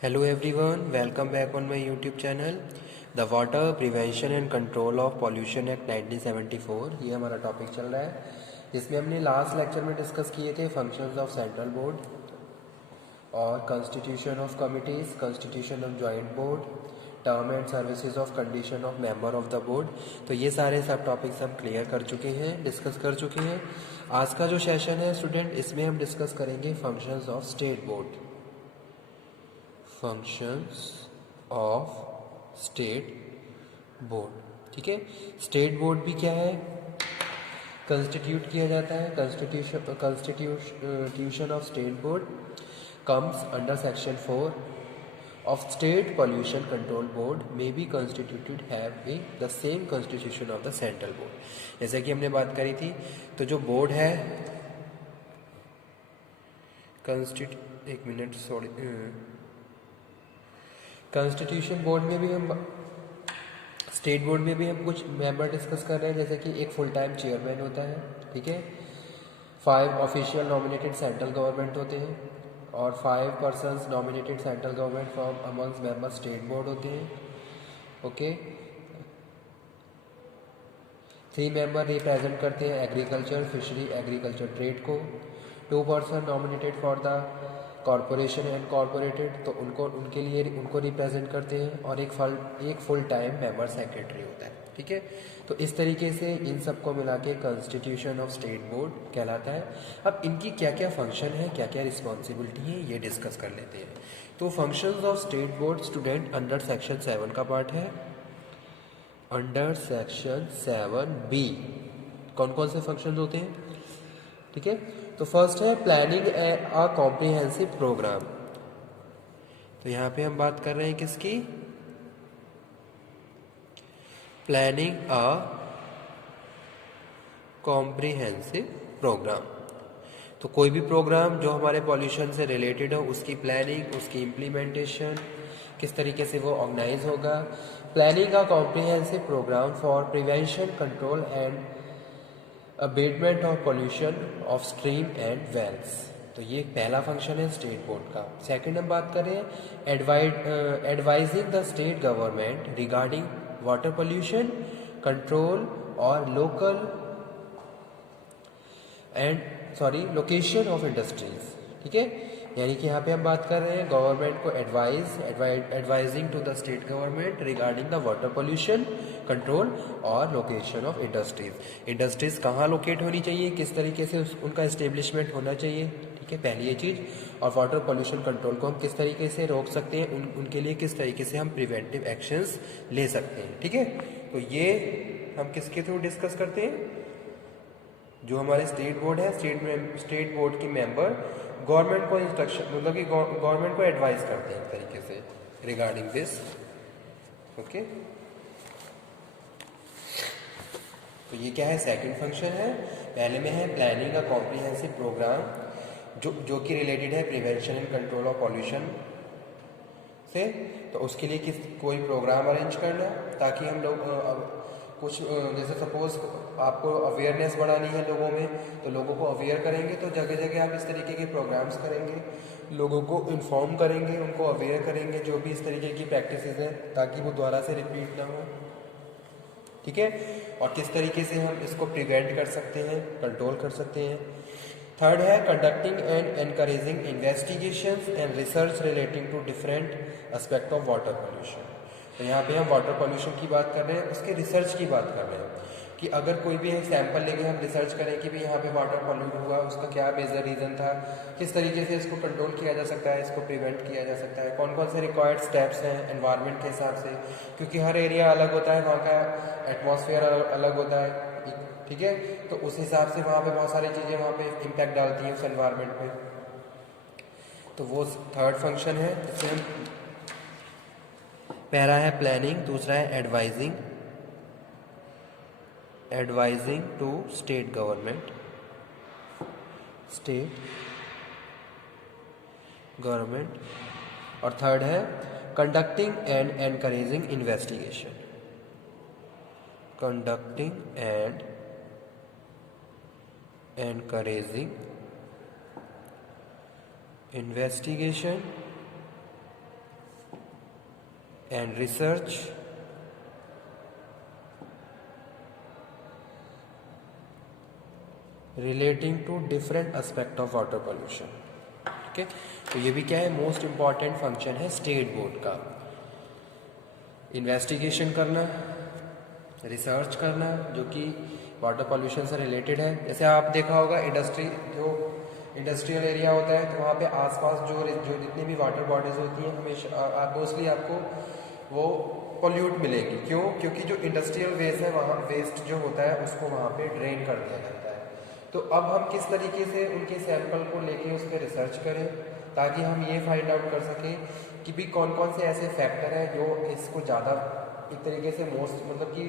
Hello everyone, welcome back on my YouTube channel. The Water Prevention and Control of Pollution Act 1974 ये हमारा topic चल रहा है जिसमें हमने लास्ट लेक्चर में डिस्कस किए थे फंक्शंस ऑफ सेंट्रल बोर्ड और constitution of committees, constitution of joint board, term and services of condition of member of the board. तो ये सारे सब टॉपिक्स हम क्लियर कर चुके हैं, डिस्कस कर चुके हैं। आज का जो सेशन है स्टूडेंट, इसमें हम डिस्कस करेंगे functions of state board. Functions of state board, ठीक है। स्टेट बोर्ड भी क्या है, कंस्टिट्यूट किया जाता है। Constitution of state board comes under section 4 of state pollution control board में be constituted have the same constitution of the central board. जैसे कि हमने बात करी थी, तो जो बोर्ड है कॉन्स्टिट्यूशन बोर्ड में भी हम, स्टेट बोर्ड में भी हम कुछ मेंबर डिस्कस कर रहे हैं। जैसे कि एक फुल टाइम चेयरमैन होता है, ठीक है। 5 ऑफिशियल नॉमिनेटेड सेंट्रल गवर्नमेंट होते हैं और 5 persons nominated central government from amongst member state board होते हैं, ओके। 3 मेंबर रिप्रेजेंट करते हैं एग्रीकल्चर, फिशरी, एग्रीकल्चर, ट्रेड को। 2 person nominated for the corporation and corporated, तो उनके लिए उनको रिप्रेजेंट करते हैं। और एक फुल टाइम मेंबर सेक्रेटरी होता है, ठीक है। तो इस तरीके से इन सबको मिला के कॉन्स्टिट्यूशन ऑफ स्टेट बोर्ड कहलाता है। अब इनकी क्या क्या फंक्शन है, क्या क्या रिस्पॉन्सिबिलिटी है, ये डिस्कस कर लेते हैं। तो functions of state board student under section 7 का पार्ट है। अंडर सेक्शन 7B कौन कौन से फंक्शन होते हैं, ठीक है। तो फर्स्ट है प्लानिंग अ कॉम्प्रिहेंसिव प्रोग्राम। तो यहां पे हम बात कर रहे हैं किसकी, प्लानिंग अ कॉम्प्रिहेंसिव प्रोग्राम। तो कोई भी प्रोग्राम जो हमारे पॉल्यूशन से रिलेटेड हो, उसकी प्लानिंग, उसकी इम्प्लीमेंटेशन, किस तरीके से वो ऑर्गेनाइज होगा। Planning a comprehensive programme for prevention, control and abatement of pollution of stream and wells. तो ये पहला फंक्शन है स्टेट बोर्ड का। सेकंड हम बात करें advising the state government regarding water pollution control और लोकेशन ऑफ इंडस्ट्रीज, ठीक है। यानी कि यहाँ पे हम बात कर रहे हैं गवर्नमेंट को advising to the state government regarding the water pollution control और लोकेशन ऑफ इंडस्ट्रीज। इंडस्ट्रीज कहाँ लोकेट होनी चाहिए, किस तरीके से उनका इस्टेब्लिशमेंट होना चाहिए, ठीक है, पहली ये चीज़। और वाटर पोल्यूशन कंट्रोल को हम किस तरीके से रोक सकते हैं, उनके लिए किस तरीके से हम प्रिवेंटिव एक्शंस ले सकते हैं, ठीक है। तो ये हम किसके थ्रू डिस्कस करते हैं, जो हमारे स्टेट बोर्ड है, स्टेट बोर्ड की मेंबर गवर्नमेंट को इंस्ट्रक्शन, मतलब कि गवर्नमेंट को एडवाइस करते हैं एक तरीके से रिगार्डिंग दिस, ओके। तो ये क्या है, सेकंड फंक्शन है। पहले में है प्लानिंग अ कॉम्प्रिहेंसिव प्रोग्राम, जो कि रिलेटेड है prevention and control of pollution से। तो उसके लिए कोई प्रोग्राम अरेंज करना, ताकि हम लोग कुछ जैसे सपोज आपको अवेयरनेस बढ़ानी है लोगों में, तो लोगों को अवेयर करेंगे। तो जगह जगह आप इस तरीके के प्रोग्राम्स करेंगे, लोगों को इन्फॉर्म करेंगे, उनको अवेयर करेंगे जो भी इस तरीके की प्रैक्टिसेस हैं, ताकि वो दोबारा से रिपीट ना हो, ठीक है। और किस तरीके से हम इसको प्रिवेंट कर सकते हैं, कंट्रोल कर सकते हैं। थर्ड है conducting and encouraging investigations and research relating to different aspect of water pollution. तो यहाँ पे हम वाटर पोल्यूशन की बात कर रहे हैं, उसके रिसर्च की बात कर रहे हैं कि अगर कोई भी एक सैंपल लेके हम रिसर्च करें कि भी यहाँ पे वाटर पॉल्यूट हुआ, उसका क्या मेजर रीज़न था, किस तरीके से इसको कंट्रोल किया जा सकता है, इसको प्रिवेंट किया जा सकता है, कौन कौन से रिक्वायर्ड स्टेप्स हैं एनवायरनमेंट के हिसाब से, क्योंकि हर एरिया अलग होता है, वहाँ का एटमॉस्फेयर अलग होता है, ठीक है। तो उस हिसाब से वहाँ पे बहुत सारी चीज़ें वहाँ पे इम्पैक्ट डालती हैं उस एनवायरनमेंट पे। तो वो थर्ड फंक्शन है जिससे हम, पहला है प्लानिंग, दूसरा है एडवाइजिंग टू स्टेट गवर्नमेंट और थर्ड है conducting and encouraging investigation. And research relating to different aspect of water pollution. ठीक है, तो ये भी क्या है, मोस्ट इम्पॉर्टेंट फंक्शन है स्टेट बोर्ड का। इन्वेस्टिगेशन करना, रिसर्च करना जो कि वाटर पोल्यूशन से रिलेटेड है। जैसे आप देखा होगा इंडस्ट्रियल एरिया होता है, तो वहाँ पे आसपास जो जितनी भी वाटर बॉडीज होती हैं हमेशा मोस्टली आपको वो पोल्यूट मिलेगी। क्यों? क्योंकि जो इंडस्ट्रियल वेस्ट है, वहाँ वेस्ट जो होता है उसको वहाँ पे ड्रेन कर दिया जाता है। तो अब हम किस तरीके से उनके सैंपल को लेके उस पर रिसर्च करें ताकि हम ये फाइंड आउट कर सकें कि भी कौन कौन से ऐसे फैक्टर हैं जो इसको ज़्यादा एक तरीके से मतलब कि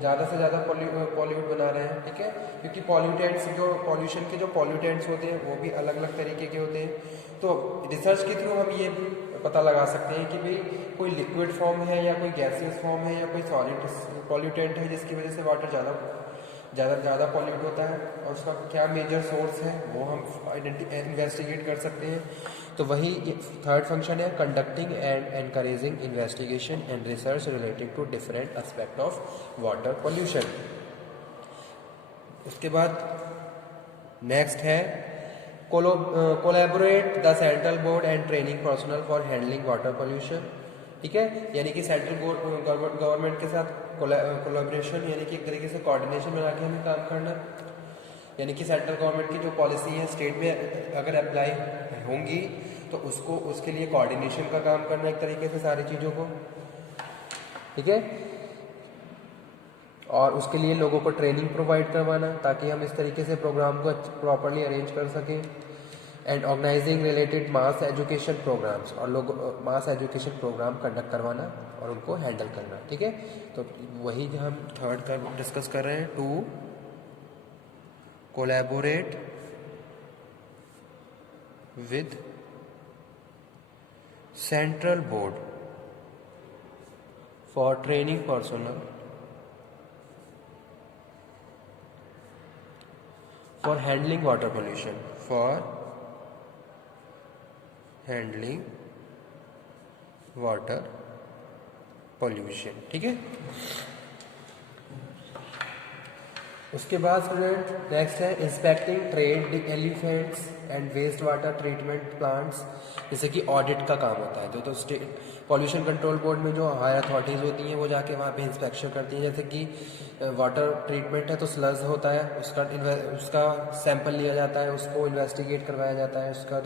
ज़्यादा से ज़्यादा पॉल्यूट बना रहे हैं। ठीक है, क्योंकि पॉल्यूटेंट्स जो पॉल्यूशन के जो पॉल्यूटेंट्स होते हैं वो भी अलग अलग तरीके के होते हैं। तो रिसर्च के थ्रू हम ये पता लगा सकते हैं कि भाई कोई लिक्विड फॉर्म है या कोई गैसियस फॉर्म है या कोई सॉलिड पॉल्यूटेंट है जिसकी वजह से वाटर ज़्यादा पॉल्यूट होता है और उसका क्या मेजर सोर्स है वो हम इन्वेस्टिगेट कर सकते हैं। तो वही थर्ड फंक्शन है, conducting and encouraging investigation and research relating to different aspect of water pollution. उसके बाद नेक्स्ट है collaborate the central board and training personnel for handling water pollution. ठीक है, यानी कि सेंट्रल गवर्नमेंट के साथ कोलैबोरेशन यानी कि एक तरीके से कोऑर्डिनेशन बना के हमें काम करना। यानी कि सेंट्रल गवर्नमेंट की जो पॉलिसी है स्टेट में अगर अप्लाई होंगी तो उसके लिए कोऑर्डिनेशन का काम करना एक तरीके से सारी चीज़ों को। ठीक है, और उसके लिए लोगों को ट्रेनिंग प्रोवाइड करवाना ताकि हम इस तरीके से प्रोग्राम को प्रॉपरली अरेंज कर सकें। And organising related mass education programmes, और लोग मास एजुकेशन प्रोग्राम कंडक्ट करवाना और उनको हैंडल करना। ठीक है, तो वही हम थर्ड डिस्कस कर रहे हैं, to collaborate with central board for training personnel for handling water pollution, for handling water pollution. ठीक है, उसके बाद स्टूडेंट नेक्स्ट है inspecting trade effluents and waste water treatment plants. जैसे कि ऑडिट का काम होता है तो स्टेट पॉल्यूशन कंट्रोल बोर्ड में जो हायर अथॉरिटीज़ होती हैं वो जाके वहाँ पे इंस्पेक्शन करती हैं। जैसे कि वाटर ट्रीटमेंट है तो स्लज होता है, उसका सैंपल लिया जाता है, उसको इन्वेस्टिगेट करवाया जाता है, उसका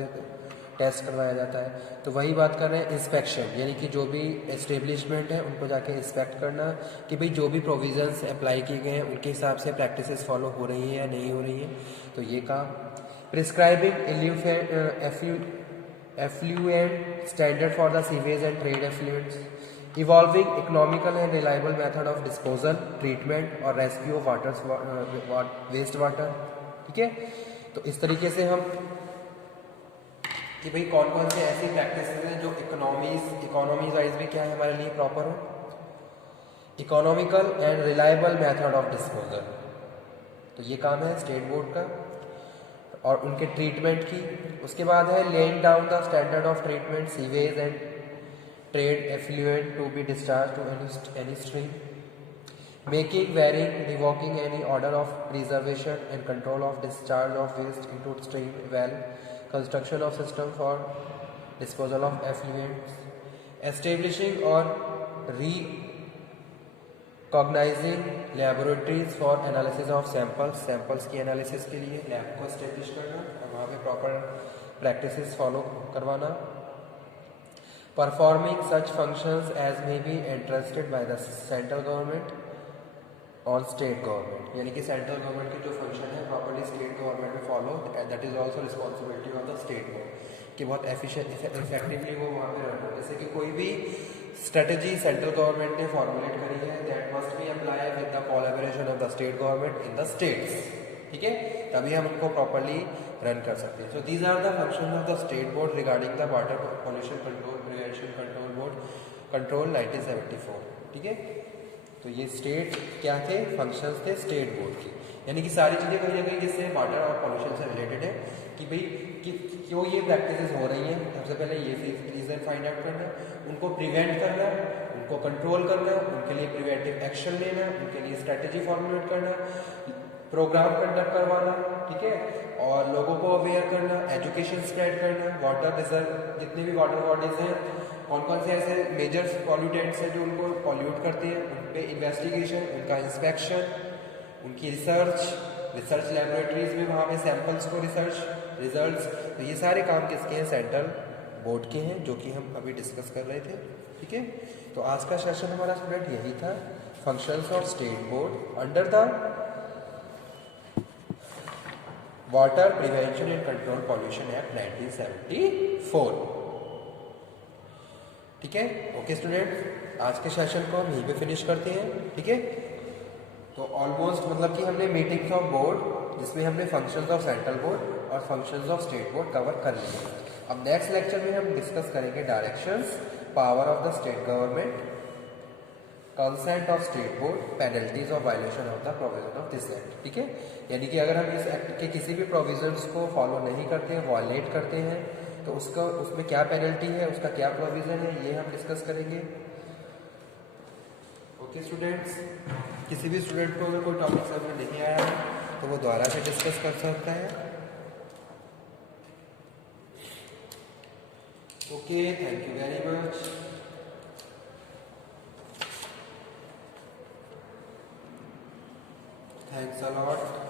टेस्ट करवाया जाता है। तो वही बात कर रहे हैं इंस्पेक्शन, यानी कि जो भी एस्टेब्लिशमेंट है उनको जाके इंस्पेक्ट करना कि भाई जो भी प्रोविजंस अप्लाई किए गए हैं उनके हिसाब से प्रैक्टिसेस फॉलो हो रही हैं या नहीं हो रही हैं। तो ये काम prescribing effluent standard for the sewage and trade effluents, evolving economical and reliable method of disposal, treatment और रेस्क्यू ऑफ वेस्ट वाटर। ठीक है, तो इस तरीके से हम कि भाई कौन कौन से ऐसी प्रैक्टिसेस हैं जो इकोनॉमी वाइज भी क्या है हमारे लिए प्रॉपर हो, economical and reliable method of disposal. तो ये काम है स्टेट बोर्ड का और उनके ट्रीटमेंट की। उसके बाद है laying down the standard of treatment sewage and trade effluent to be discharge to any stream, making, varying, revoking any order of preservation and control of discharge of waste into stream well, construction of system for disposal of effluents, establishing or recognizing laboratories for analysis of samples की analysis के लिए lab को establish करना और वहाँ पे proper practices follow करवाना, performing such functions as may be entrusted by the central government और स्टेट गवर्नमेंट, यानी कि सेंट्रल गवर्नमेंट की जो फंक्शन है प्रॉपर्ली स्टेट गवर्नमेंट में follow, that is also responsibility of the state board कि बहुत इफेक्टिवली वो वहाँ पे रन हो। जैसे कि कोई भी स्ट्रेटजी सेंट्रल गवर्नमेंट ने फॉर्मुलेट करी है that must be apply with the collaboration of the state government in the states. ठीक है, तभी हम उनको प्रॉपर्ली रन कर सकते हैं। So these are the function of the state board regarding the water pollution control prevention control board control 1974। ठीक है, तो ये स्टेट क्या थे, फंक्शंस थे स्टेट बोर्ड की, यानी कि सारी चीज़ें कहीं ना कहीं जिससे वाटर और पॉल्यूशन से रिलेटेड है कि भाई कि क्यों ये प्रैक्टिसेस हो रही हैं, सबसे पहले ये रीज़न फाइंड आउट करना, उनको प्रिवेंट करना, उनको कंट्रोल करना, उनके लिए प्रिवेंटिव एक्शन लेना, उनके लिए स्ट्रेटेजी फॉर्मुलेट करना, प्रोग्राम कंडक्ट करवाना, ठीक है, और लोगों को अवेयर करना, एजुकेशन स्प्रेड करना, वाटर रिजर्व जितने भी वाटर बॉडीज हैं कौन कौन से ऐसे मेजर पॉल्यूटेंट्स हैं जो उनको पॉल्यूट करते हैं, उन पर इन्वेस्टिगेशन, उनका इंस्पेक्शन, उनकी रिसर्च लेबोरेटरीज में वहाँ पे सैंपल्स को रिजल्ट्स, तो ये सारे काम किसके हैं, सेंट्रल बोर्ड के हैं, जो कि हम अभी डिस्कस कर रहे थे, ठीक है। तो आज का सेशन हमारा स्टूडेंट यही था, functions of state board under the water prevention and control pollution act 1974, ठीक है। ओके स्टूडेंट, आज के सेशन को हम यहीं पे फिनिश करते हैं, ठीक है। तो ऑलमोस्ट मतलब कि हमने मीटिंग्स ऑफ बोर्ड जिसमें हमने फंक्शंस ऑफ सेंट्रल बोर्ड और functions of state board cover कर लिए। अब नेक्स्ट लेक्चर में हम डिस्कस करेंगे directions, power of the state government, consent of state board, penalties of violation of the provision of this act, ठीक है। यानी कि अगर हम इस एक्ट के किसी भी प्रोविजंस को फॉलो नहीं करते हैं, वायलेट करते हैं, तो उसमें क्या पेनल्टी है, उसका क्या प्रोविजन है, ये हम डिस्कस करेंगे। ओके स्टूडेंट्स, किसी भी स्टूडेंट को अगर कोई टॉपिक समझ में नहीं आया है तो वो दोबारा से डिस्कस कर सकता है। Okay, thank you very much. Thanks a lot.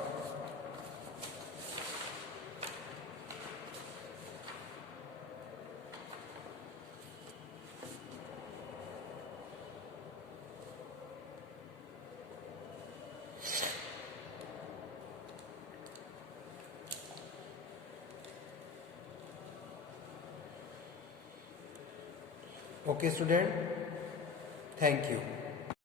Okay student, thank you.